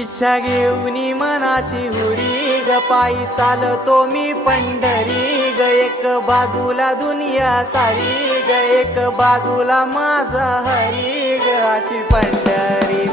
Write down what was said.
इच्छा घेऊनी मनाची हुरी ग पायी चालतो मी पंढरी ग एक बाजूला दुनिया सारी ग एक बाजूला माझा हरी ग अशी पंढरी